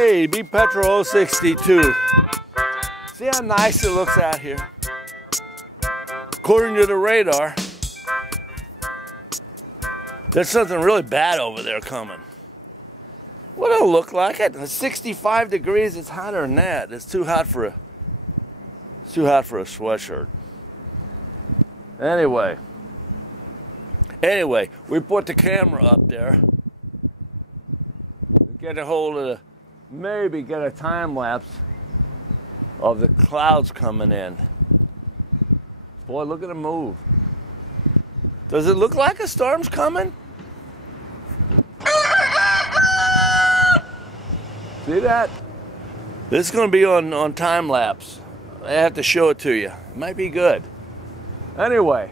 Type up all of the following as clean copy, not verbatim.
Hey, be Petro 062. See how nice it looks out here? According to the radar, there's something really bad over there coming. What it'll look like? At 65 degrees, it's hotter than that. It's too hot for a sweatshirt. Anyway, we put the camera up there. Get a hold of maybe get a time lapse of the clouds coming in. Boy, look at them move. Does it look like a storm's coming? See that? This is going to be on time lapse. I have to show it to you. It might be good. Anyway,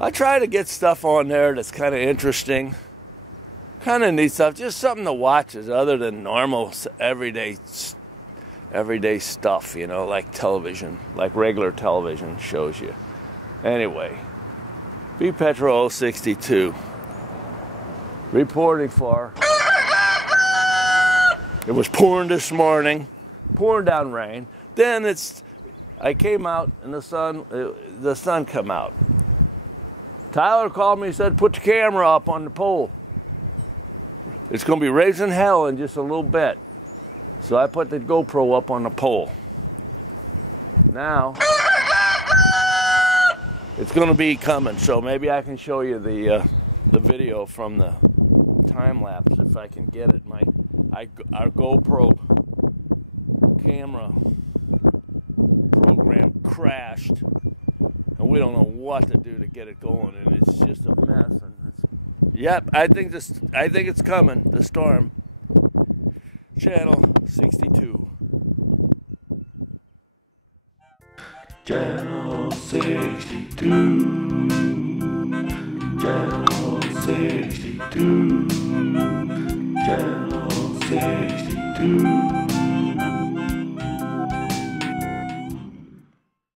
I try to get stuff on there that's kind of interesting. Kind of neat stuff, just something to watch is other than normal everyday stuff, you know, like television, like regular television shows you. Anyway, be Petro 062 reporting for. It was pouring this morning, pouring down rain. Then I came out and the sun come out. Tyler called me and said, put the camera up on the pole. It's going to be raising hell in just a little bit. So I put the GoPro up on the pole. Now, it's going to be coming, so maybe I can show you the video from the time lapse if I can get it. Our GoPro camera program crashed, and we don't know what to do to get it going, and it's just a mess. Yep, I think it's coming, the storm. Channel 62. Channel 62. Channel 62. Channel 62.